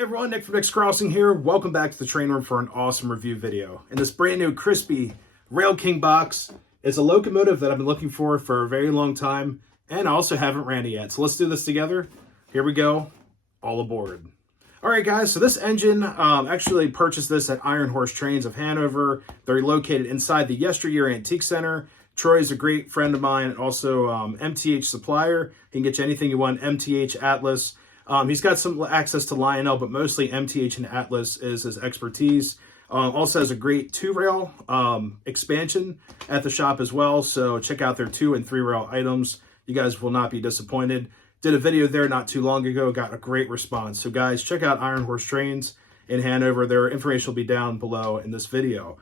Hey everyone, Nick from Nick's Crossing here. Welcome back to the train room for an awesome review video. In this brand new crispy Rail King box, it's a locomotive that I've been looking for a very long time, and I also haven't ran it yet. So let's do this together. Here we go. All aboard. All right, guys. So this engine, actually purchased this at Iron Horse Trains of Hanover. They're located inside the Yesteryear Antique Center. Troy's a great friend of mine, and also MTH supplier. He can get you anything you want. MTH Atlas. He's got some access to Lionel, but mostly MTH and Atlas is his expertise. Also has a great 2-rail expansion at the shop as well. So check out their 2 and 3-rail items. You guys will not be disappointed. Did a video there not too long ago. Got a great response. So guys, check out Iron Horse Trains in Hanover. Their information will be down below in this video.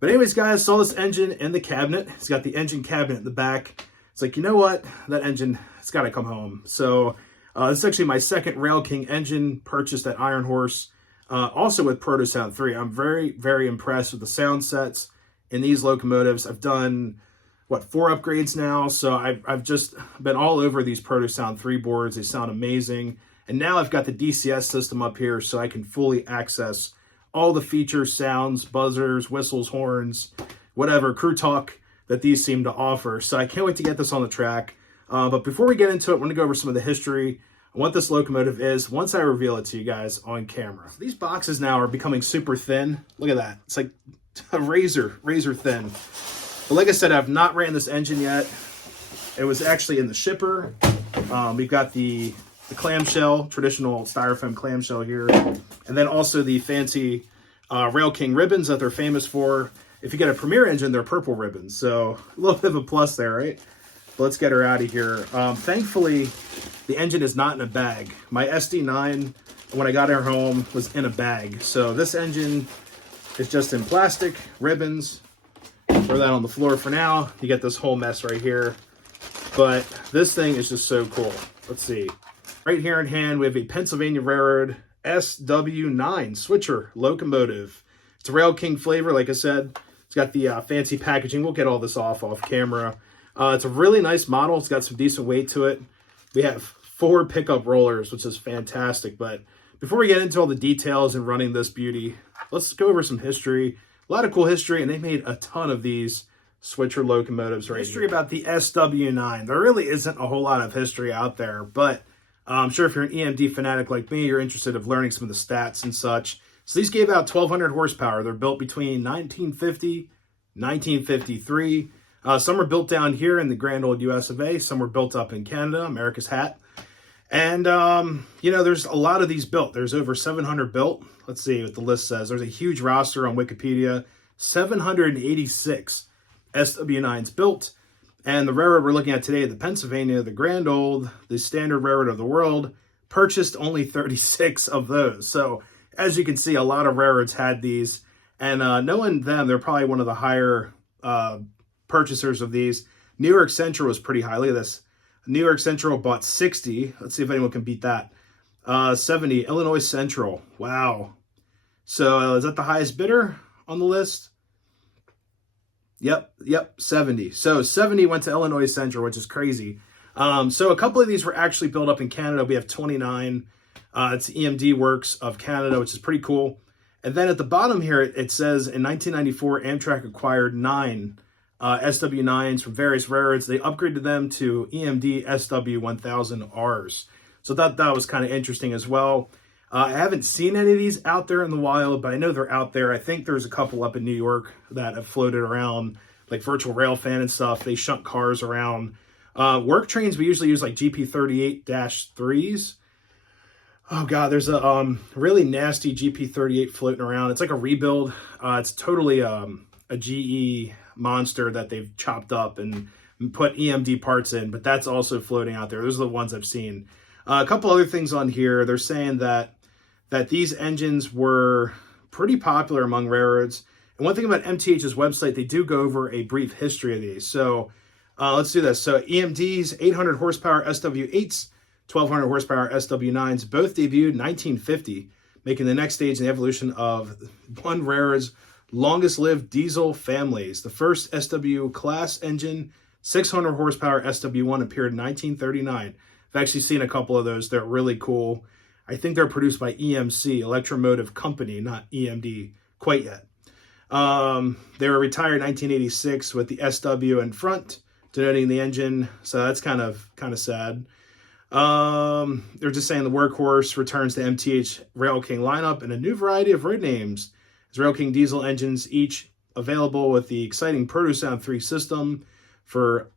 But anyways, guys, saw this engine in the cabinet. It's got the engine cabinet in the back. It's like, you know what? That engine, it's got to come home. So this is actually my second Rail King engine purchased at Iron Horse, also with Proto Sound 3. I'm very, very impressed with the sound sets in these locomotives. I've done, 4 upgrades now, so I've just been all over these Proto Sound 3 boards. They sound amazing. And now I've got the DCS system up here so I can fully access all the features, sounds, buzzers, whistles, horns, whatever, crew talk that these seem to offer. So I can't wait to get this on the track. But before we get into it, we're going to go over some of the history on what this locomotive is once I reveal it to you guys on camera. So these boxes now are becoming super thin. Look at that. It's like a razor thin. But like I said, I've not ran this engine yet. It was actually in the shipper. We've got the clamshell, traditional styrofoam clamshell here. And then also the fancy Rail King ribbons that they're famous for. If you get a Premier engine, they're purple ribbons. So a little bit of a plus there, right? Let's get her out of here. Thankfully, the engine is not in a bag. My SD9, when I got her home, was in a bag. So this engine is just in plastic, ribbons. Throw that on the floor for now. You get this whole mess right here. But this thing is just so cool. Let's see. Right here in hand, we have a Pennsylvania Railroad SW9 switcher locomotive. It's a Rail King flavor, like I said. It's got the fancy packaging. We'll get all this off camera. It's a really nice model. It's got some decent weight to it. We have 4 pickup rollers, which is fantastic. But before we get into all the details and running this beauty, let's go over some history. A lot of cool history, and they made a ton of these switcher locomotives right History about the SW9. There really isn't a whole lot of history out there, but I'm sure if you're an EMD fanatic like me, you're interested in learning some of the stats and such. So these gave out 1,200 horsepower. They're built between 1950, 1953. Some were built down here in the grand old US of A. Some were built up in Canada, America's hat. And, there's a lot of these built. There's over 700 built. Let's see what the list says. There's a huge roster on Wikipedia. 786 SW9s built. And the railroad we're looking at today, the Pennsylvania, the grand old, the standard railroad of the world, purchased only 36 of those. So, as you can see, a lot of railroads had these. And knowing them, they're probably one of the higher purchasers of these. New York Central was pretty high. Look at this. New York Central bought 60. Let's see if anyone can beat that. 70. Illinois Central. Wow. So is that the highest bidder on the list? Yep. 70. So 70 went to Illinois Central, which is crazy. So a couple of these were actually built up in Canada. We have 29. It's EMD Works of Canada, which is pretty cool. And then at the bottom here, it says in 1994, Amtrak acquired 9 SW9s from various railroads. They upgraded them to EMD SW1000Rs. So that was kind of interesting as well. I haven't seen any of these out there in the wild, but I know they're out there. I think there's a couple up in New York that have floated around, like Virtual Rail Fan and stuff. They shunt cars around. Work trains, we usually use like GP38-3s. Oh God, there's a really nasty GP38 floating around. It's like a rebuild. It's totally a GE monster that they've chopped up and put EMD parts in, but that's also floating out there. Those are the ones I've seen. A couple other things on here. They're saying that these engines were pretty popular among railroads. And one thing about MTH's website, they do go over a brief history of these. So let's do this. So EMD's 800 horsepower SW8s, 1,200 horsepower SW9s, both debuted in 1950, making the next stage in the evolution of one railroad's longest-lived diesel families. The first SW class engine, 600 horsepower SW1, appeared in 1939. I've actually seen a couple of those. They're really cool. I think they're produced by EMC, Electromotive Company, not EMD quite yet. They were retired in 1986 with the SW in front, denoting the engine. So that's kind of sad. They're just saying the workhorse returns to MTH Rail King lineup and a new variety of road names. As Rail King diesel engines, each available with the exciting ProtoSound 3 system for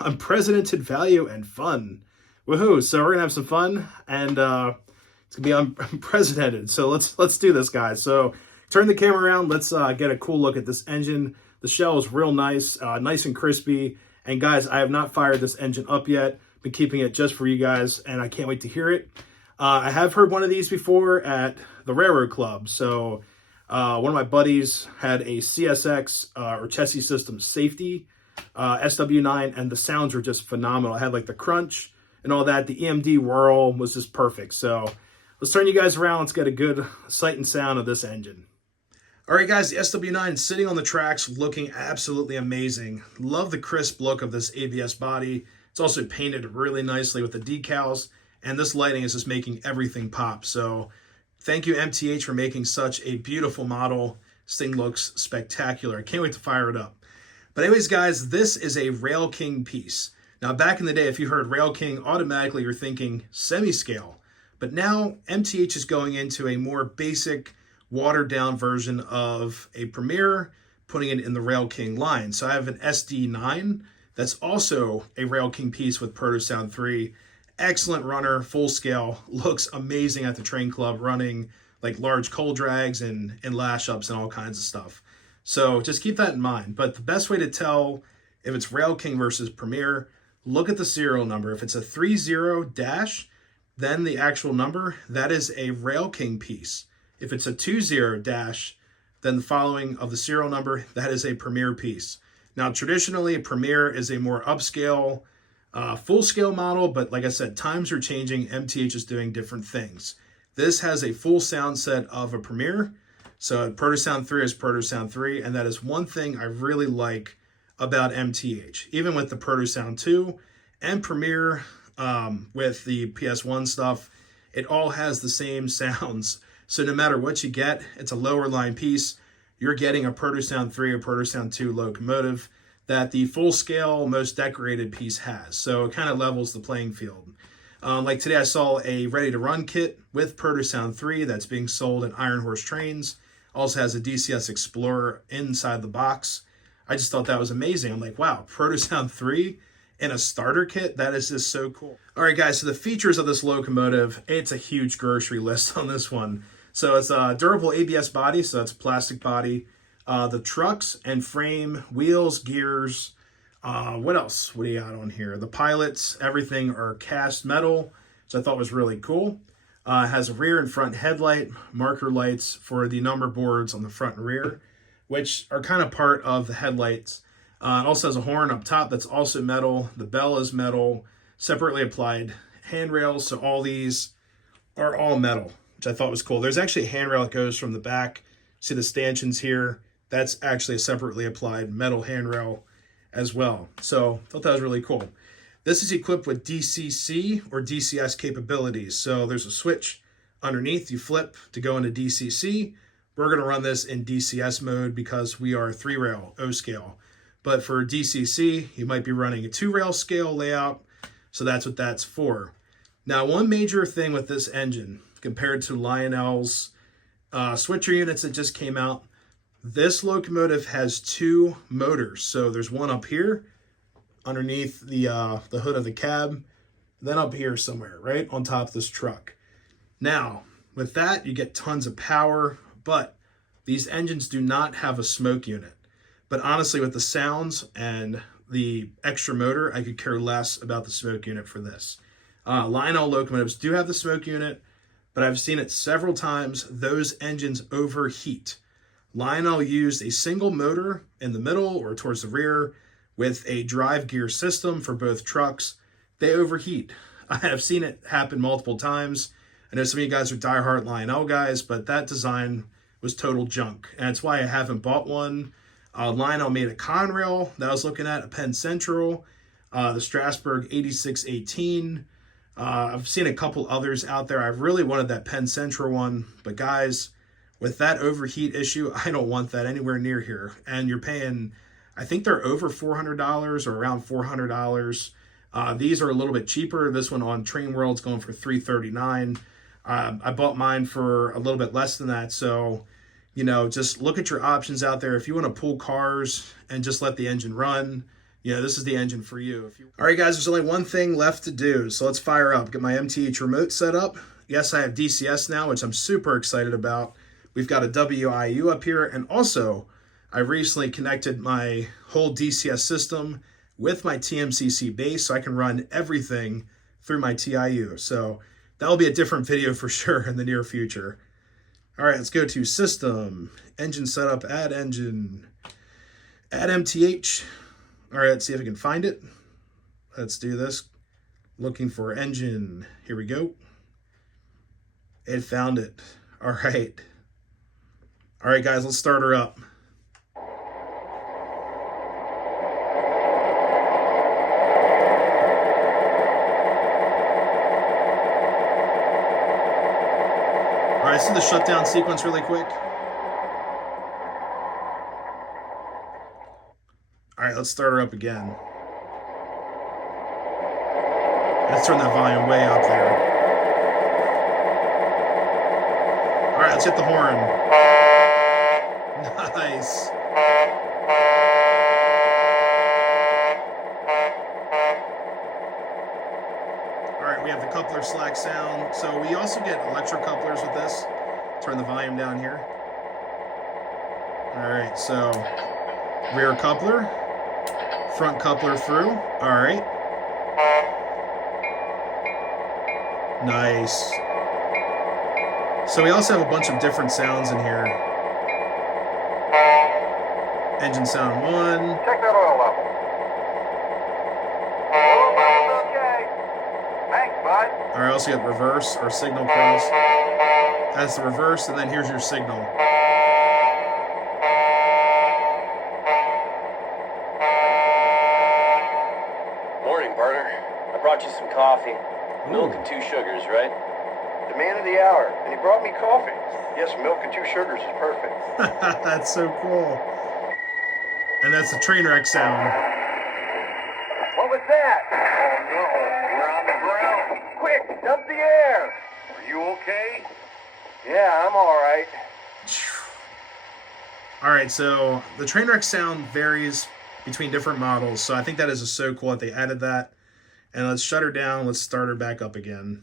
unprecedented value and fun. Woohoo! So we're gonna have some fun, and it's gonna be unprecedented. So let's do this, guys. So turn the camera around. Let's get a cool look at this engine. The shell is real nice, nice and crispy. And guys, I have not fired this engine up yet. Been keeping it just for you guys, and I can't wait to hear it. I have heard one of these before at the Railroad Club. So one of my buddies had a CSX or Chassis Systems Safety SW9, and the sounds were just phenomenal. I had like the crunch and all that. The EMD whirl was just perfect. So let's turn you guys around. Let's get a good sight and sound of this engine. All right, guys, the SW9 sitting on the tracks, looking absolutely amazing. Love the crisp look of this ABS body. It's also painted really nicely with the decals, and this lighting is just making everything pop. So thank you, MTH, for making such a beautiful model. This thing looks spectacular. I can't wait to fire it up. But anyways, guys, this is a Rail King piece. Now, back in the day, if you heard Rail King, automatically you're thinking semi-scale. But now MTH is going into a more basic, watered-down version of a Premier, putting it in the Rail King line. So I have an SD9 that's also a Rail King piece with ProtoSound 3. Excellent runner, full scale, looks amazing at the train club, running like large coal drags and lash ups and all kinds of stuff. So just keep that in mind. But the best way to tell if it's Rail King versus Premier, look at the serial number. If it's a 30 dash, then the actual number, that is a Rail King piece. If it's a 20 dash, then the following of the serial number, that is a Premier piece. Now, traditionally, Premier is a more upscale, full-scale model, but like I said, times are changing. MTH is doing different things. This has a full sound set of a Premier. So ProtoSound 3 is ProtoSound 3, and that is one thing I really like about MTH. Even with the ProtoSound 2 and Premier with the PS1 stuff, it all has the same sounds. So no matter what you get, it's a lower line piece. You're getting a ProtoSound 3 or ProtoSound 2 locomotive that the full scale, most decorated piece has. So it kind of levels the playing field. Like today I saw a ready to run kit with ProtoSound 3 that's being sold in Iron Horse Trains. Also has a DCS Explorer inside the box. I just thought that was amazing. I'm like, wow, ProtoSound 3 in a starter kit? That is just so cool. All right, guys, so the features of this locomotive, it's a huge grocery list on this one. So it's a durable ABS body, so it's a plastic body. The trucks and frame, wheels, gears, what else? What do you got on here? The pilots, everything are cast metal, which I thought was really cool. It has a rear and front headlight, marker lights for the number boards on the front and rear, which are kind of part of the headlights. It also has a horn up top that's also metal. The bell is metal, separately applied handrails. So all these are all metal, which I thought was cool. There's actually a handrail that goes from the back. See the stanchions here? That's actually a separately applied metal handrail as well. So I thought that was really cool. This is equipped with DCC or DCS capabilities. So there's a switch underneath you flip to go into DCC. We're going to run this in DCS mode because we are 3-rail O scale. But for DCC, you might be running a 2-rail scale layout. So that's what that's for. Now, one major thing with this engine compared to Lionel's switcher units that just came out, this locomotive has 2 motors. So there's one up here underneath the hood of the cab, then up here somewhere, right on top of this truck. Now, with that, you get tons of power, but these engines do not have a smoke unit. But honestly, with the sounds and the extra motor, I could care less about the smoke unit for this. Lionel locomotives do have the smoke unit, but I've seen it several times. Those engines overheat. Lionel used a single motor in the middle or towards the rear with a drive gear system for both trucks. They overheat. I have seen it happen multiple times. I know some of you guys are diehard Lionel guys, but that design was total junk. And that's why I haven't bought one. Lionel made a Conrail that I was looking at, a Penn Central, the Strasbourg 8618. I've seen a couple others out there. I really wanted that Penn Central one, but guys, with that overheat issue, I don't want that anywhere near here. And you're paying, I think they're over $400 or around $400. These are a little bit cheaper. This one on Train World's going for $339. I bought mine for a little bit less than that. So, you know, just look at your options out there. If you want to pull cars and just let the engine run, you know, this is the engine for you. All right, guys, there's only one thing left to do. So let's fire up, get my MTH remote set up. Yes, I have DCS now, which I'm super excited about. We've got a WIU up here. And also, I recently connected my whole DCS system with my TMCC base so I can run everything through my TIU. So that'll be a different video for sure in the near future. All right, let's go to System, Engine Setup, Add Engine, Add MTH. All right, let's see if I can find it. Let's do this. Looking for engine. Here we go. It found it. All right. All right, guys, let's start her up. All right, let's do the shutdown sequence really quick. All right, let's start her up again. Let's turn that volume way up there. All right, let's hit the horn. Nice. All right, we have the coupler slack sound. So we also get electro couplers with this. Turn the volume down here. All right, so rear coupler, front coupler through. All right. Nice. So we also have a bunch of different sounds in here. Engine sound 1. Check that oil level. Oil level's okay. Thanks, bud. All right, I also got reverse or signal cross. That's the reverse, and then here's your signal. Morning, partner. I brought you some coffee. Milk and 2 sugars, right? The man of the hour. And he brought me coffee. Yes, milk and 2 sugars is perfect. That's so cool. And that's the train wreck sound. What was that? Oh, no. We're on the ground. Quick, dump the air. Are you okay? Yeah, I'm all right. All right, so the train wreck sound varies between different models. So I think that is so cool that they added that. And let's shut her down. Let's start her back up again.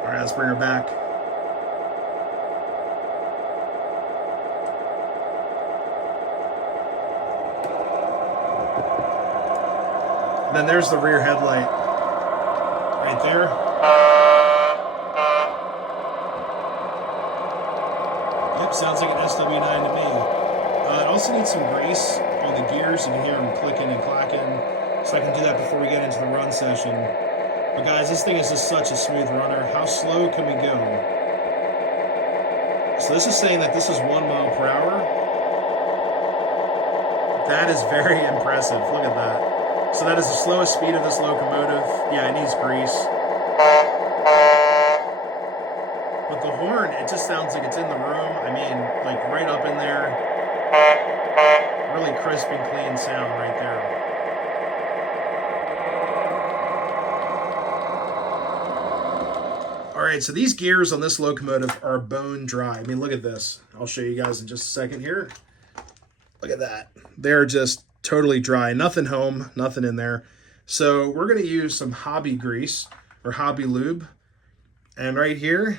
All right, let's bring her back. And then there's the rear headlight right there. Yep, sounds like an SW9 to me. It also needs some grease on the gears. You can hear them clicking and clacking. So I can do that before we get into the run session. But guys, this thing is just such a smooth runner. How slow can we go? So this is saying that this is 1 mile per hour. That is very impressive. Look at that. So that is the slowest speed of this locomotive. Yeah, it needs grease. But the horn, it just sounds like it's in the room. I mean, like right up in there. Really crisp and clean sound right there. All right, so these gears on this locomotive are bone dry. I mean, look at this. I'll show you guys in just a second here. Look at that. They're just totally dry. Nothing home, nothing in there. So we're going to use some hobby grease or hobby lube. And right here,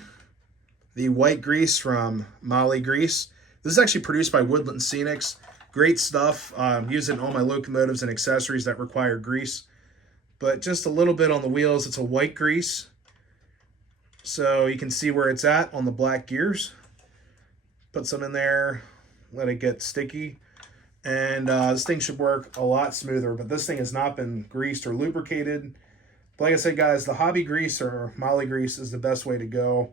the white grease from Molly Grease. This is actually produced by Woodland Scenics. Great stuff. Use it in all my locomotives and accessories that require grease. But just a little bit on the wheels. It's a white grease. So you can see where it's at on the black gears. Put some in there. Let it get sticky. And this thing should work a lot smoother, but this thing has not been greased or lubricated. But like I said, guys, the hobby grease or Molly grease is the best way to go.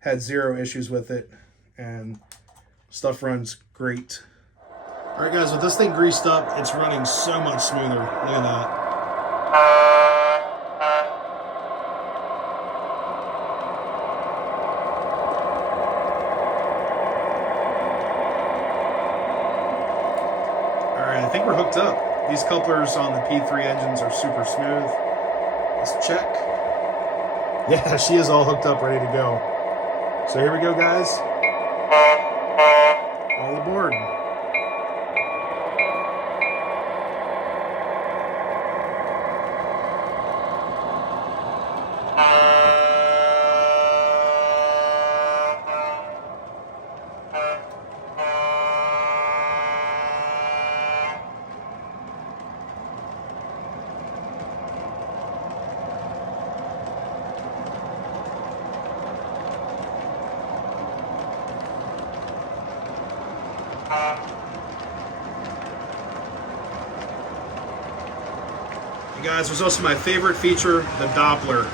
Had zero issues with it, and stuff runs great. All right, guys, with this thing greased up, it's running so much smoother. Look at that. I think we're hooked up. These couplers on the P3 engines are super smooth. Let's check. Yeah, she is all hooked up, ready to go. So here we go, guys. All aboard. And guys, there's also my favorite feature, the Doppler.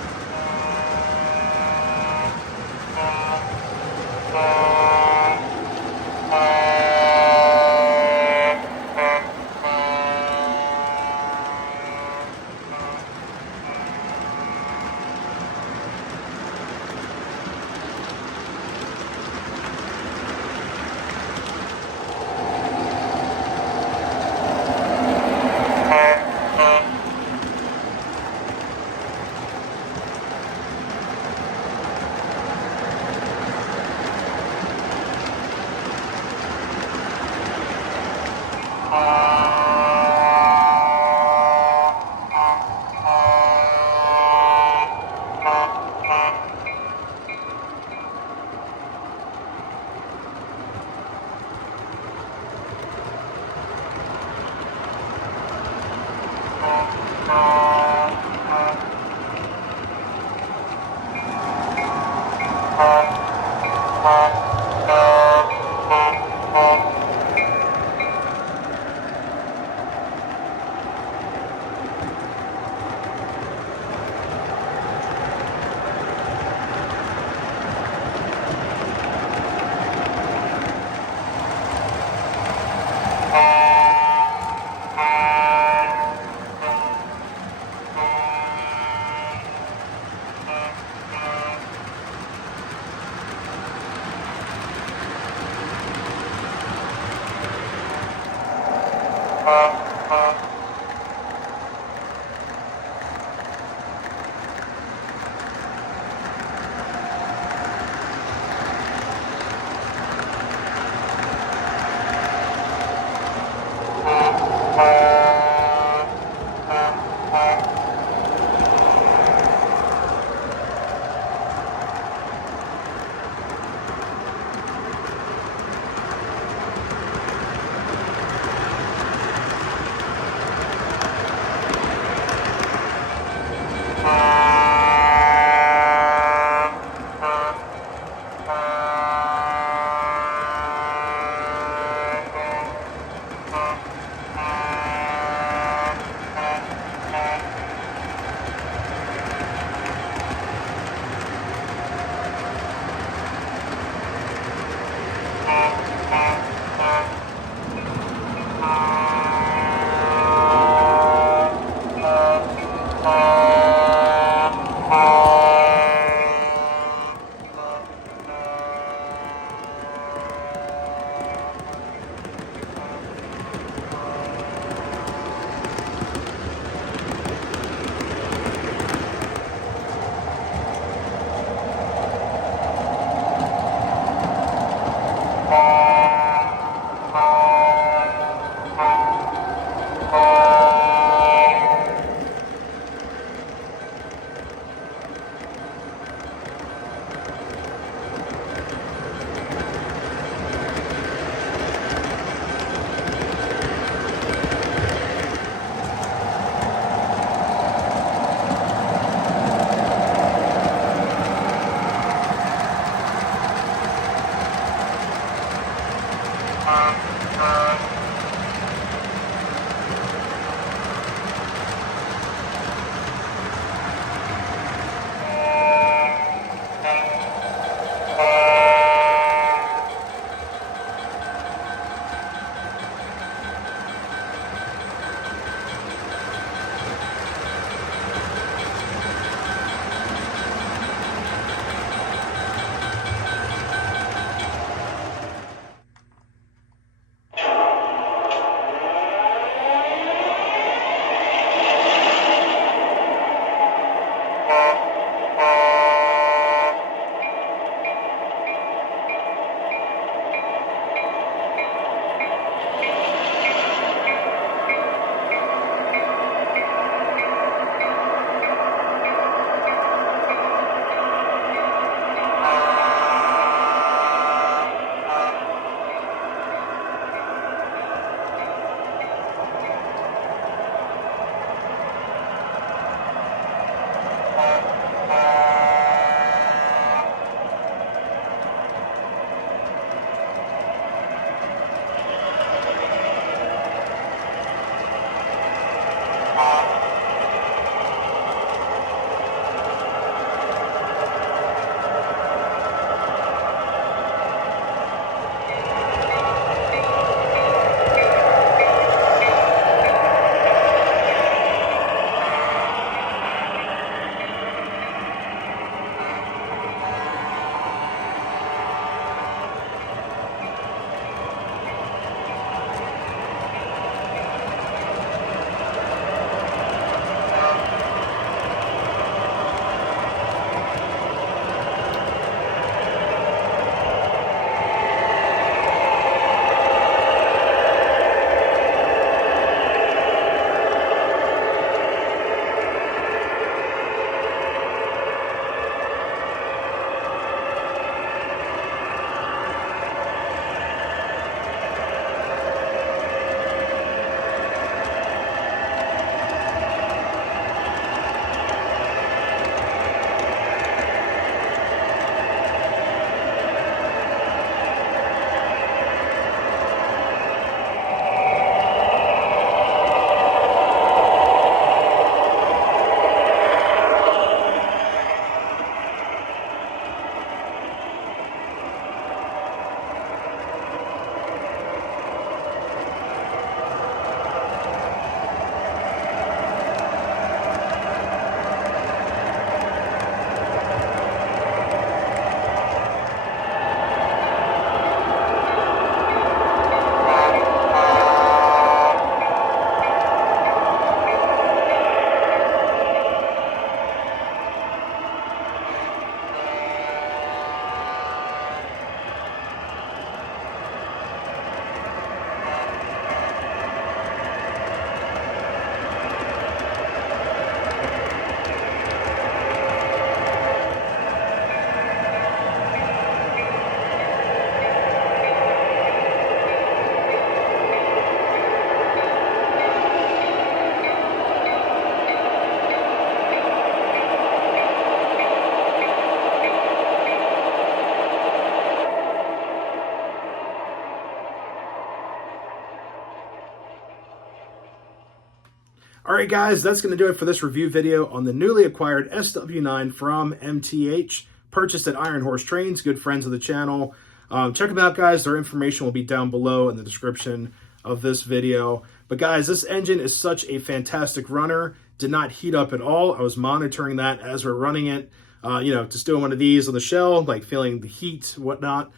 right, guys, that's going to do it for this review video on the newly acquired SW9 from MTH, purchased at Iron Horse Trains, good friends of the channel. Check them out, guys. Their information will be down below in the description of this video. But guys, this engine is such a fantastic runner. Did not heat up at all. I was monitoring that as we're running it. Just doing one of these on the shell, like feeling the heat, whatnot.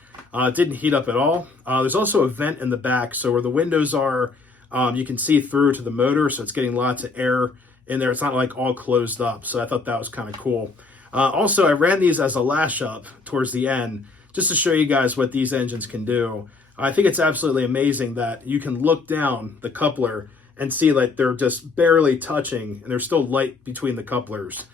Didn't heat up at all. There's also a vent in the back, so where the windows are, you can see through to the motor, so it's getting lots of air in there. It's not like all closed up, so I thought that was kind of cool. Also, I ran these as a lash up towards the end, just to show you guys what these engines can do. I think it's absolutely amazing that you can look down the coupler and see like they're just barely touching, and there's still light between the couplers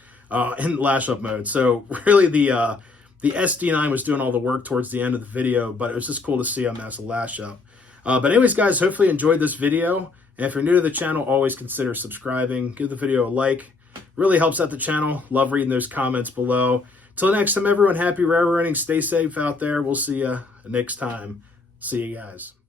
in lash up mode. So really the SD9 was doing all the work towards the end of the video, but it was just cool to see them as a lash up. But anyways, guys, hopefully you enjoyed this video. And if you're new to the channel, always consider subscribing. Give the video a like. Really helps out the channel. Love reading those comments below. Till next time, everyone, happy railroading. Stay safe out there. We'll see you next time. See you guys.